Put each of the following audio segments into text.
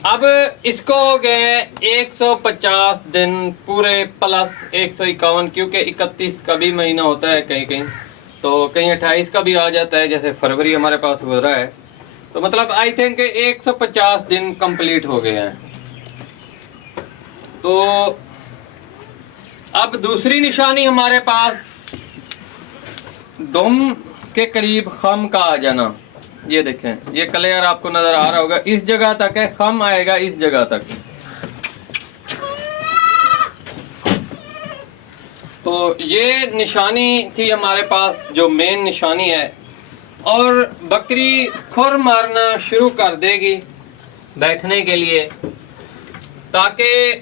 اب اس کو ہو گئے 150 دن پورے پلس 151، کیونکہ 31 کا بھی مہینہ ہوتا ہے کہیں کہیں، تو کہیں 28 کا بھی آ جاتا ہے، جیسے فروری ہمارے پاس گزرا ہے، تو مطلب آئی تھنک 150 دن کمپلیٹ ہو گئے ہیں۔ تو اب دوسری نشانی ہمارے پاس دم کے قریب خم کا آ جانا، یہ دیکھیں، یہ کلیئر آپ کو نظر آ رہا ہوگا، اس جگہ تک ہے، خم آئے گا اس جگہ تک۔ تو یہ نشانی تھی ہمارے پاس جو مین نشانی ہے، اور بکری کھر مارنا شروع کر دے گی بیٹھنے کے لیے، تاکہ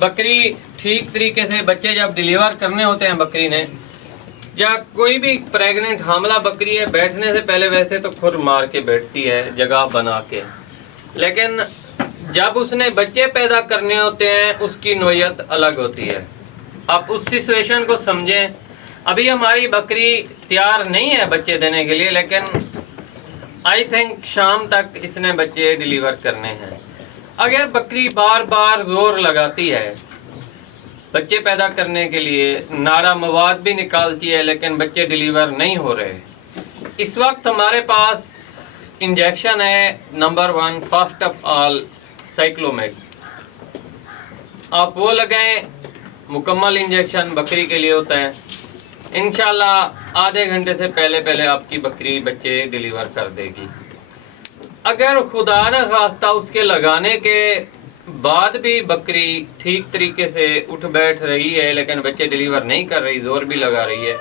بکری ٹھیک طریقے سے، بچے جب ڈیلیور کرنے ہوتے ہیں بکری نے، یا کوئی بھی پریگننٹ حاملہ بکری ہے، بیٹھنے سے پہلے ویسے تو کھر مار کے بیٹھتی ہے جگہ بنا کے، لیکن جب اس نے بچے پیدا کرنے ہوتے ہیں اس کی نوعیت الگ ہوتی ہے۔ آپ اس سچویشن کو سمجھیں، ابھی ہماری بکری تیار نہیں ہے بچے دینے کے لیے، لیکن آئی تھنک شام تک اس نے بچے ڈیلیور کرنے ہیں۔ اگر بکری بار بار زور لگاتی ہے بچے پیدا کرنے کے لیے، ناڑا مواد بھی نکالتی ہے، لیکن بچے ڈیلیور نہیں ہو رہے، اس وقت ہمارے پاس انجیکشن ہے نمبر 1 فرسٹ آف آل سائیکلومیٹ۔ آپ وہ لگائیں، مکمل انجیکشن بکری کے لیے ہوتا ہے، انشاءاللہ آدھے گھنٹے سے پہلے آپ کی بکری بچے ڈیلیور کر دے گی۔ اگر خدا نہ خواستہ اس کے لگانے کے بعد بھی بکری ٹھیک طریقے سے اٹھ بیٹھ رہی ہے لیکن بچے ڈیلیور نہیں کر رہی، زور بھی لگا رہی ہے،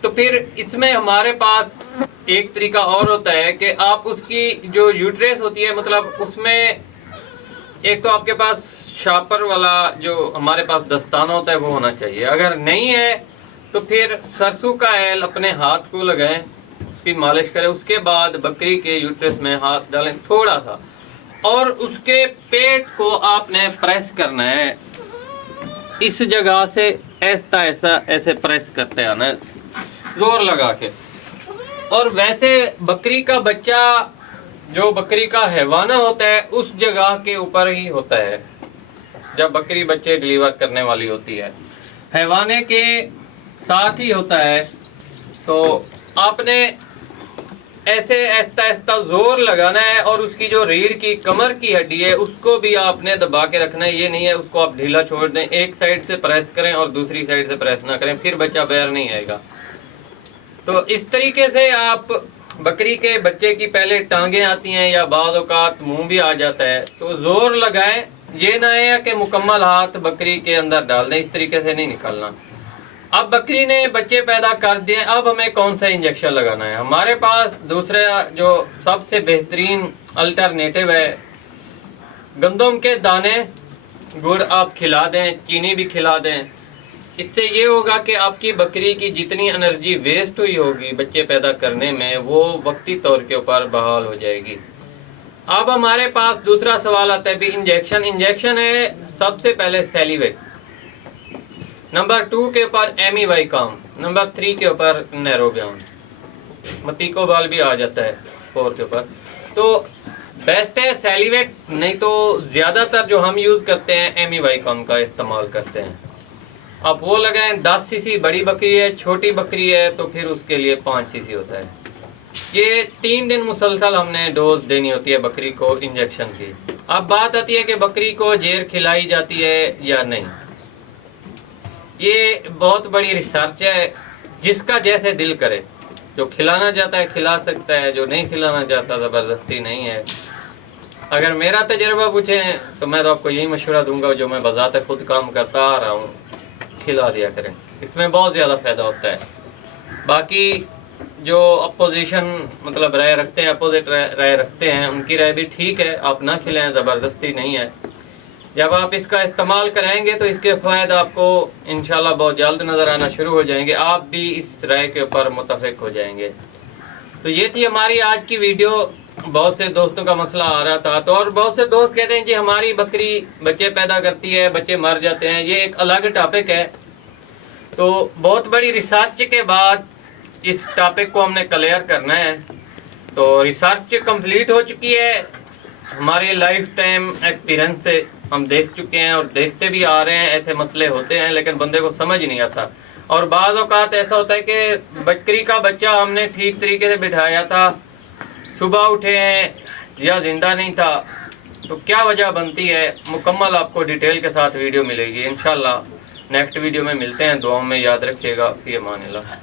تو پھر اس میں ہمارے پاس ایک طریقہ اور ہوتا ہے کہ آپ اس کی جو یوٹریس ہوتی ہے، مطلب اس میں ایک تو آپ کے پاس شاپر والا جو ہمارے پاس دستانہ ہوتا ہے وہ ہونا چاہیے، اگر نہیں ہے تو پھر سرسوں کا ایل اپنے ہاتھ کو لگائیں، اس کی مالش کریں، اس کے بعد بکری کے یوٹرس میں ہاتھ ڈالیں تھوڑا سا، اور اس کے پیٹ کو آپ نے پریس کرنا ہے، اس جگہ سے ایسے پریس کرتے آنا ہے زور لگا کے۔ اور ویسے بکری کا بچہ جو بکری کا حیوانہ ہوتا ہے اس جگہ کے اوپر ہی ہوتا ہے جب بکری بچے ڈیلیور کرنے والی ہوتی ہے، حیوانے کے ساتھ ہی ہوتا ہے۔ تو آپ نے ایسے آہستہ زور لگانا ہے، اور اس کی جو ریڑھ کی کمر کی ہڈی ہے اس کو بھی آپ نے دبا کے رکھنا ہے، یہ نہیں ہے اس کو آپ ڈھیلا چھوڑ دیں، ایک سائڈ سے پریس کریں اور دوسری سائڈ سے پریس نہ کریں، پھر بچہ باہر نہیں آئے گا۔ تو اس طریقے سے آپ بکری کے بچے کی پہلے ٹانگیں آتی ہیں یا بعض اوقات منہ بھی آ جاتا ہے، تو زور لگائیں، یہ نہ ہے کہ مکمل ہاتھ بکری کے اندر ڈال دیں، اس طریقے سے نہیں نکالنا۔ اب بکری نے بچے پیدا کر دیے، اب ہمیں کون سا انجیکشن لگانا ہے؟ ہمارے پاس دوسرا جو سب سے بہترین الٹرنیٹو ہے، گندم کے دانے، گڑ آپ کھلا دیں، چینی بھی کھلا دیں، اس سے یہ ہوگا کہ آپ کی بکری کی جتنی انرجی ویسٹ ہوئی ہوگی بچے پیدا کرنے میں وہ وقتی طور کے اوپر بحال ہو جائے گی۔ اب ہمارے پاس دوسرا سوال آتا ہے بھی انجیکشن ہے سب سے پہلے سیلیویٹ، نمبر 2 کے اوپر ایمی وائی کام، نمبر 3 کے اوپر نیروبیان، متیکو بال بھی آ جاتا ہے 4 کے اوپر۔ تو بیسٹ ہے سیلیویٹ، نہیں تو زیادہ تر جو ہم یوز کرتے ہیں ایمی وائی کام کا استعمال کرتے ہیں۔ آپ وہ لگائیں، 10 سی سی بڑی بکری ہے، چھوٹی بکری ہے تو پھر اس کے لیے 5 سی سی ہوتا ہے۔ یہ 3 دن مسلسل ہم نے ڈوز دینی ہوتی ہے بکری کو انجیکشن کی۔ اب بات آتی ہے کہ بکری کو جیر کھلائی جاتی ہے یا نہیں، یہ بہت بڑی ریسرچ ہے، جس کا جیسے دل کرے، جو کھلانا چاہتا ہے کھلا سکتا ہے، جو نہیں کھلانا چاہتا زبردستی نہیں ہے۔ اگر میرا تجربہ پوچھیں تو میں تو آپ کو یہی مشورہ دوں گا جو میں بذات خود کام کرتا آ رہا ہوں، کھلا دیا کریں، اس میں بہت زیادہ فائدہ ہوتا ہے۔ باقی جو اپوزیشن مطلب رائے رکھتے ہیں، اپوزٹ رائے رکھتے ہیں، ان کی رائے بھی ٹھیک ہے، آپ نہ کھلائیں، زبردستی نہیں ہے۔ جب آپ اس کا استعمال کریں گے تو اس کے فوائد آپ کو انشاءاللہ بہت جلد نظر آنا شروع ہو جائیں گے، آپ بھی اس رائے کے اوپر متفق ہو جائیں گے۔ تو یہ تھی ہماری آج کی ویڈیو۔ بہت سے دوستوں کا مسئلہ آ رہا تھا، تو اور بہت سے دوست کہتے ہیں جی ہماری بکری بچے پیدا کرتی ہے، بچے مر جاتے ہیں، یہ ایک الگ ٹاپک ہے۔ تو بہت بڑی ریسرچ کے بعد اس ٹاپک کو ہم نے کلیئر کرنا ہے۔ تو ریسرچ کمپلیٹ ہو چکی ہے، ہماری لائف ٹائم ایکسپیرئنس سے ہم دیکھ چکے ہیں اور دیکھتے بھی آ رہے ہیں، ایسے مسئلے ہوتے ہیں لیکن بندے کو سمجھ نہیں آتا. اور بعض اوقات ایسا ہوتا ہے کہ بکری کا بچہ ہم نے ٹھیک طریقے سے بٹھایا تھا، صبح اٹھے ہیں یا زندہ نہیں تھا، تو کیا وجہ بنتی ہے؟ مکمل آپ کو ڈیٹیل کے ساتھ ویڈیو ملے گی انشاءاللہ. نیکسٹ ویڈیو میں ملتے ہیں. دعاؤں میں یاد رکھیے گا. فی امان اللہ.